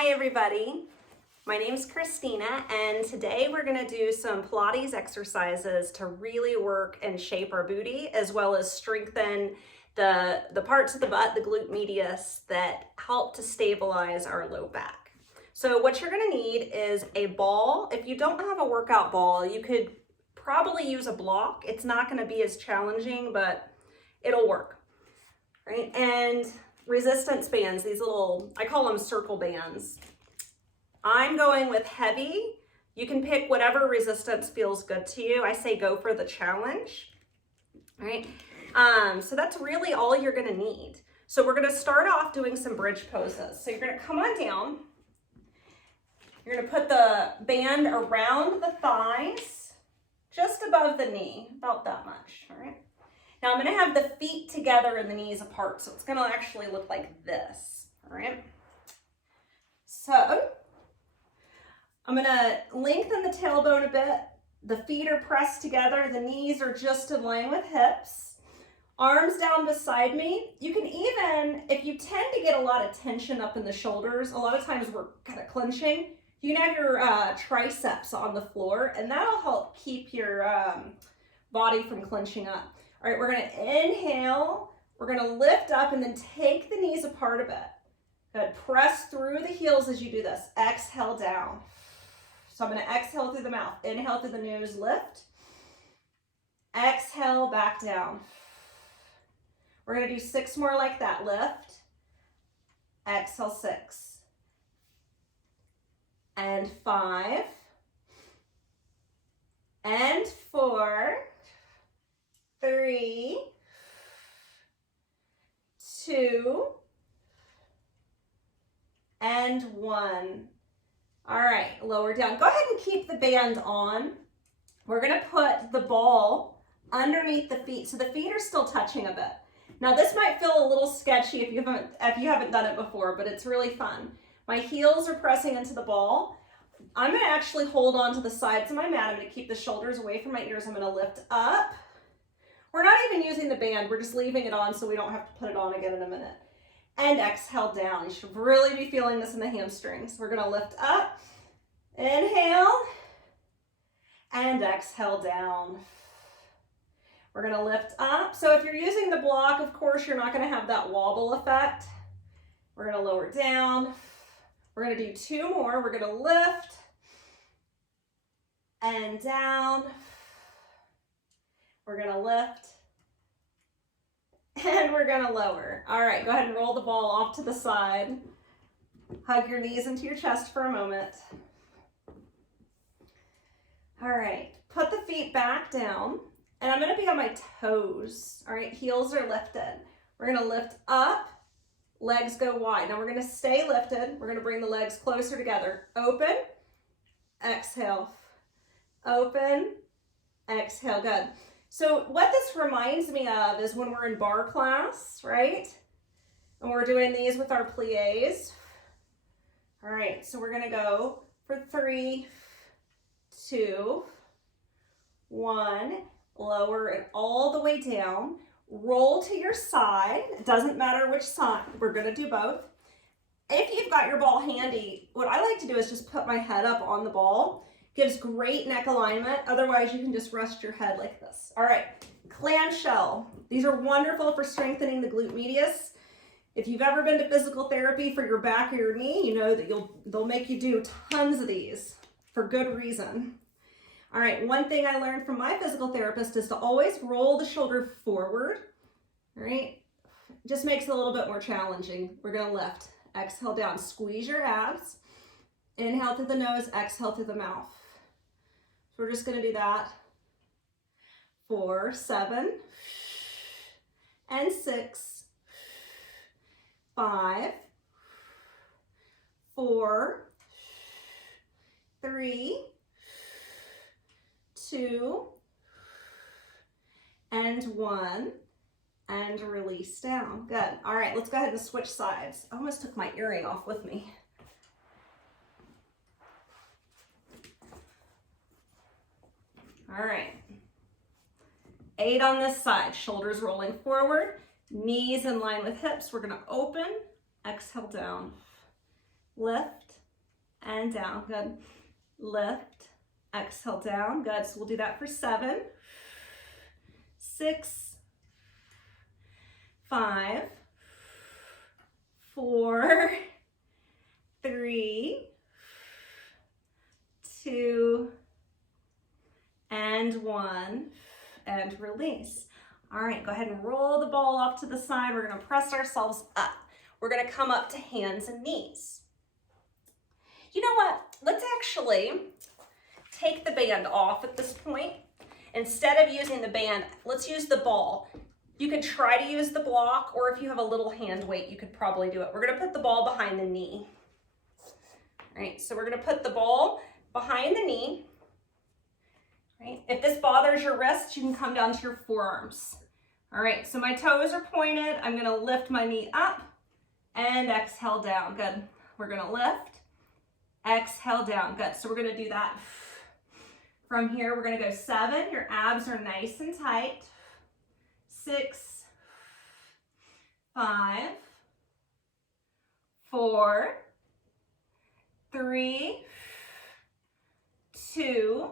Hi everybody, my name is Christina and today we're going to do some Pilates exercises to really work and shape our booty as well as strengthen the parts of the butt, the glute medius, that help to stabilize our low back. So what you're going to need is a ball. If you don't have a workout ball, you could probably use a block. It's not going to be as challenging, but it'll work, right? And resistance bands, these little, I call them circle bands. I'm going with heavy. You can pick whatever resistance feels good to you. I say go for the challenge, right? So that's really all you're gonna need. So we're gonna start off doing some bridge poses. So you're gonna come on down. You're gonna put the band around the thighs, just above the knee, about that much, all right? Now I'm gonna have the feet together and the knees apart, so it's gonna actually look like this, all right? So I'm gonna lengthen the tailbone a bit. The feet are pressed together, the knees are just in line with hips. Arms down beside me. You can even, if you tend to get a lot of tension up in the shoulders, a lot of times we're kind of clenching, you can have your triceps on the floor, and that'll help keep your body from clenching up. All right, we're gonna inhale, we're gonna lift up and then take the knees apart a bit. Good, press through the heels as you do this. Exhale down. So I'm gonna exhale through the mouth. Inhale through the nose, lift. Exhale, back down. We're gonna do 6 more like that. Lift, exhale, 6. And 5. And 4. 3, 2, and 1. All right, lower down. Go ahead and keep the band on. We're gonna put the ball underneath the feet, so the feet are still touching a bit. Now this might feel a little sketchy if you haven't done it before, but it's really fun. My heels are pressing into the ball. I'm gonna actually hold on to the sides of my mat. I'm gonna keep the shoulders away from my ears. I'm gonna lift up. We're not even using the band, we're just leaving it on so we don't have to put it on again in a minute. And exhale down. You should really be feeling this in the hamstrings. We're gonna lift up, inhale, and exhale down. We're gonna lift up. So if you're using the block, of course, you're not gonna have that wobble effect. We're gonna lower down. We're gonna do 2 more. We're gonna lift and down. We're gonna lift and we're gonna lower. All right, go ahead and roll the ball off to the side. Hug your knees into your chest for a moment. All right, put the feet back down and I'm gonna be on my toes. All right, heels are lifted. We're gonna lift up, legs go wide. Now we're gonna stay lifted. We're gonna bring the legs closer together. Open, exhale, open, exhale, good. So what this reminds me of is when we're in bar class, right? And we're doing these with our plies. All right, so we're gonna go for 3, 2, 1, lower it all the way down. Roll to your side. It doesn't matter which side, we're gonna do both. If you've got your ball handy, what I like to do is just put my head up on the ball. Gives great neck alignment. Otherwise, you can just rest your head like this. All right, clamshell. These are wonderful for strengthening the glute medius. If you've ever been to physical therapy for your back or your knee, you know that they'll make you do tons of these for good reason. All right, one thing I learned from my physical therapist is to always roll the shoulder forward. All right, just makes it a little bit more challenging. We're gonna lift, exhale down, squeeze your abs. Inhale through the nose, exhale through the mouth. So we're just gonna do that for 7 and 6, 5, 4, 3, 2, and 1, and release down. Good. All right, let's go ahead and switch sides. I almost took my earring off with me. All right, 8 on this side, shoulders rolling forward, knees in line with hips. We're gonna open, exhale down, lift, and down. Good. Lift, exhale down. Good. So we'll do that for 7, 6, 5, 4, 3, 2, and 1, and release. All right, go ahead and roll the ball off to the side. We're gonna press ourselves up. We're gonna come up to hands and knees. You know what? Let's actually take the band off at this point. Instead of using the band, let's use the ball. You could try to use the block, or if you have a little hand weight, you could probably do it. We're gonna put the ball behind the knee. All right, so we're gonna put the ball behind the knee. Right. If this bothers your wrists, you can come down to your forearms. All right, so my toes are pointed. I'm gonna lift my knee up and exhale down. Good. We're gonna lift, exhale down. Good. So we're gonna do that. From here, we're gonna go 7. Your abs are nice and tight. 6, 5, 4, 3, 2,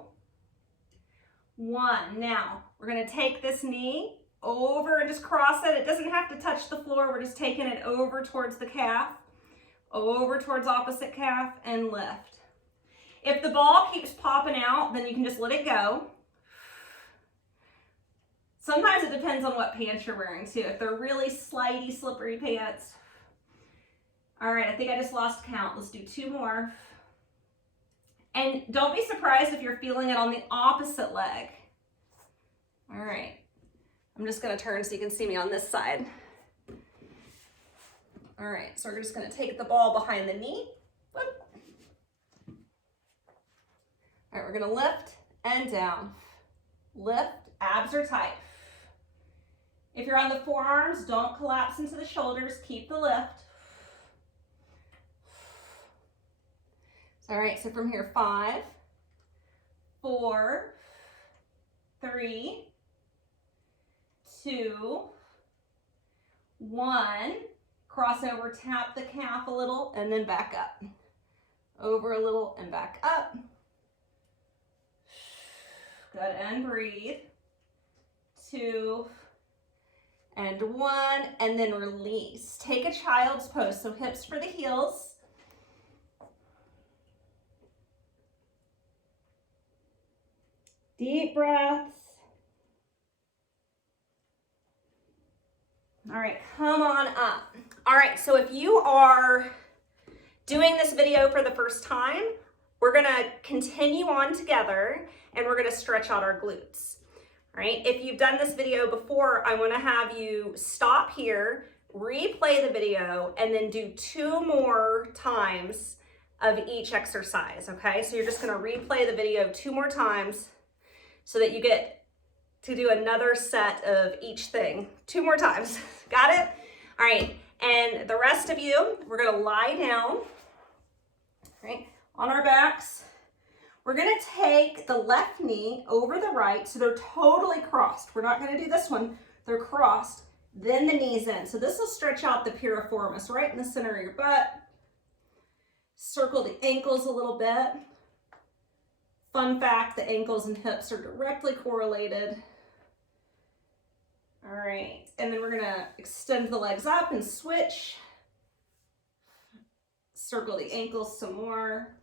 1. Now, we're gonna take this knee over and just cross it. It doesn't have to touch the floor. We're just taking it over towards the calf, over towards opposite calf, and lift. If the ball keeps popping out, then you can just let it go. Sometimes it depends on what pants you're wearing too. If they're really slidey, slippery pants. All right, I think I just lost count. Let's do 2 more. And don't be surprised if you're feeling it on the opposite leg. All right, I'm just gonna turn so you can see me on this side. All right, so we're just gonna take the ball behind the knee. Whoop. All right, we're gonna lift and down. Lift, abs are tight. If you're on the forearms, don't collapse into the shoulders, keep the lift. All right, so from here, 5, 4, 3, 2, 1. Cross over, tap the calf a little, and then back up. Over a little and back up. Good, and breathe. 2, and 1, and then release. Take a child's pose, so hips for the heels. Deep breaths. All right, come on up. All right, so if you are doing this video for the first time, we're gonna continue on together and we're gonna stretch out our glutes. All right, if you've done this video before, I wanna have you stop here, replay the video, and then do 2 more times of each exercise, okay? So you're just gonna replay the video 2 more times so that you get to do another set of each thing 2 more times. Got it? All right, and the rest of you, we're gonna lie down, right, on our backs. We're gonna take the left knee over the right, so they're totally crossed. We're not gonna do this one, they're crossed, then the knees in. So this will stretch out the piriformis right in the center of your butt. Circle the ankles a little bit. Fun fact, the ankles and hips are directly correlated. All right, and then we're gonna extend the legs up and switch. Circle the ankles some more.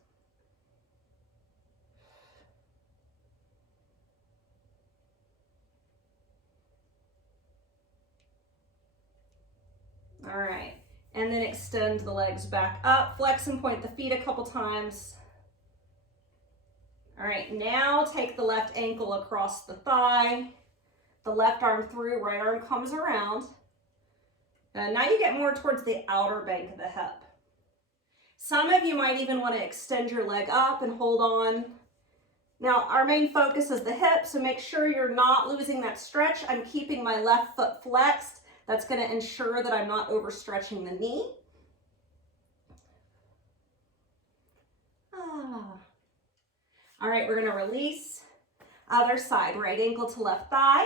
All right, and then extend the legs back up. Flex and point the feet a couple times. All right, now take the left ankle across the thigh, the left arm through, right arm comes around. And now you get more towards the outer bank of the hip. Some of you might even want to extend your leg up and hold on. Now, our main focus is the hip, so make sure you're not losing that stretch. I'm keeping my left foot flexed. That's going to ensure that I'm not overstretching the knee. All right, we're gonna release. Other side, right ankle to left thigh.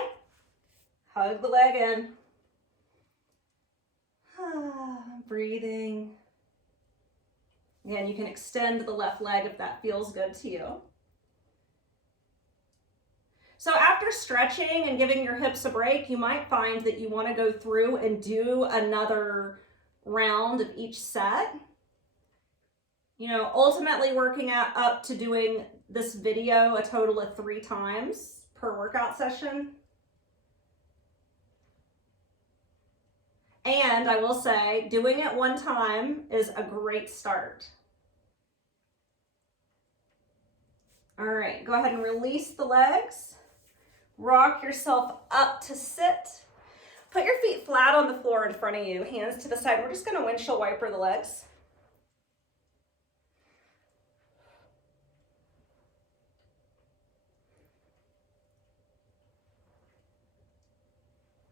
Hug the leg in. Breathing. Again, you can extend the left leg if that feels good to you. So after stretching and giving your hips a break, you might find that you want to go through and do another round of each set. You know, ultimately working up to doing this video a total of 3 times per workout session. And I will say, doing it 1 time is a great start. All right, go ahead and release the legs. Rock yourself up to sit. Put your feet flat on the floor in front of you, hands to the side. We're just gonna windshield wiper the legs.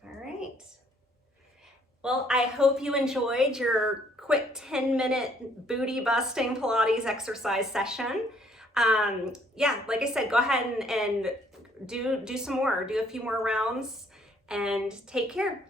All right. Well, I hope you enjoyed your quick 10-minute booty busting Pilates exercise session. Yeah, like I said, go ahead and do some more, do a few more rounds, and take care.